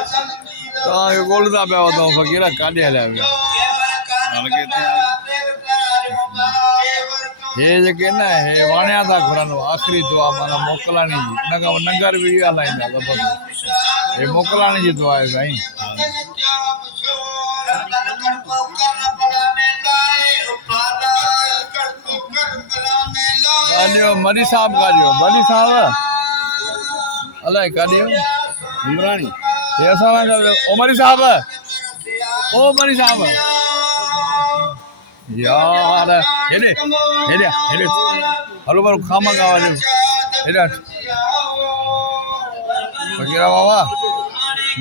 तो बोलता पे तो फकीरा काढ़े हलिया हे जेके न हे वाणिया था घुरनि आख़िरी दुआ माना मोकिलाणी जी न नगर बि हलाईंदा हे मोकिलाणी जी दुआ आहे साईं मनी साहब काढ़ियो मनी साहब अलाए काढ़ियो इमरानी ये असां ओ मनी साहब यार हेॾे हेॾे हेॾे हलो भलो खामा का हेॾे फकीरा बाबा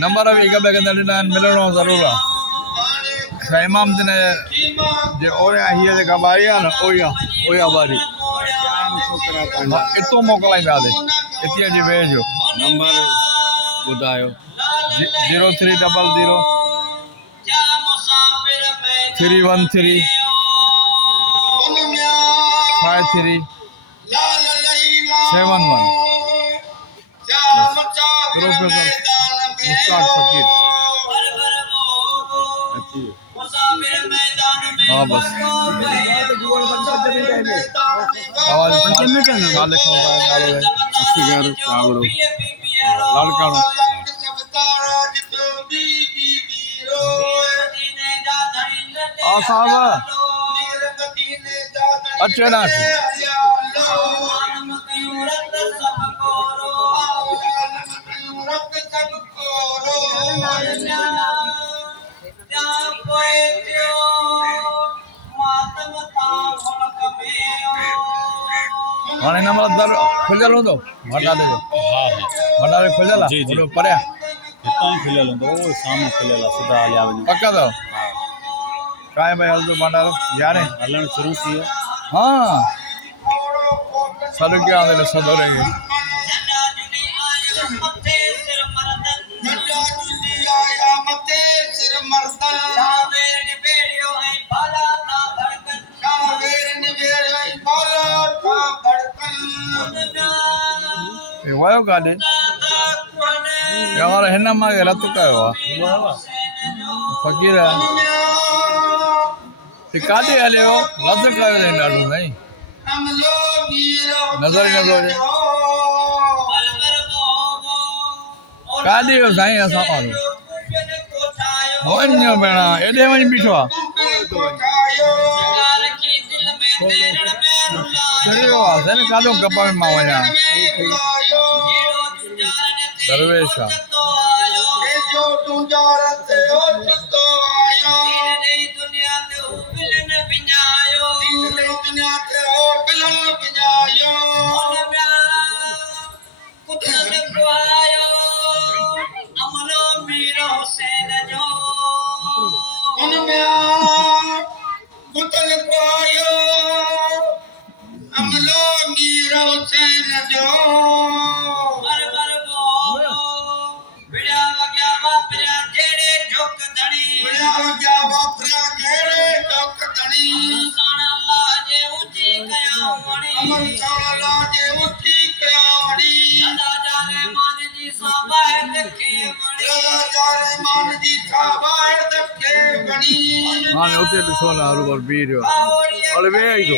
नंबर बि हिक ॿिए खे न ॾिना आहिनि मिलणो ज़रूरु आहे इमाम दिन जे ओरिया हीअ जेका ॿारी आहे न ओया ॿारी इतो मोकिलाईंदासीं इतीअ जी ॿिए जो नंबर ॿुधायो 0300 313 5371 प्रोफेसर मुश्ताक फकीर हाँ बस लाड़काणो साहब अचे ना हाँ इन दर खुलियल हूंदो भंडारे जो भंडारे खुलियल आहे परियां हितां खुलियल हूंदो साम्हूं खुलियल आहे सिधा हलिया वञो पक अथव काएं भाई हलंदो भंडारो यारहें हलणु शुरू थी वियो हाँ सॾु कयां थो ॾिसंदो रहेंगे वयो काॾे यार हिन मां रत कयो आहे फकीर काॾे हलियो रद कयो अथई ॾाढो साईं नज़र ई नथो अचे काॾे वियो साईं असां वारो वञो भेण एॾे वञी बीठो आहे चढ़ियो आहे साईं काॾो गप में मां वञा दरवेश आहे हाँ उते ॾिसो न हर बार बीह रहियो हल वेह ई थो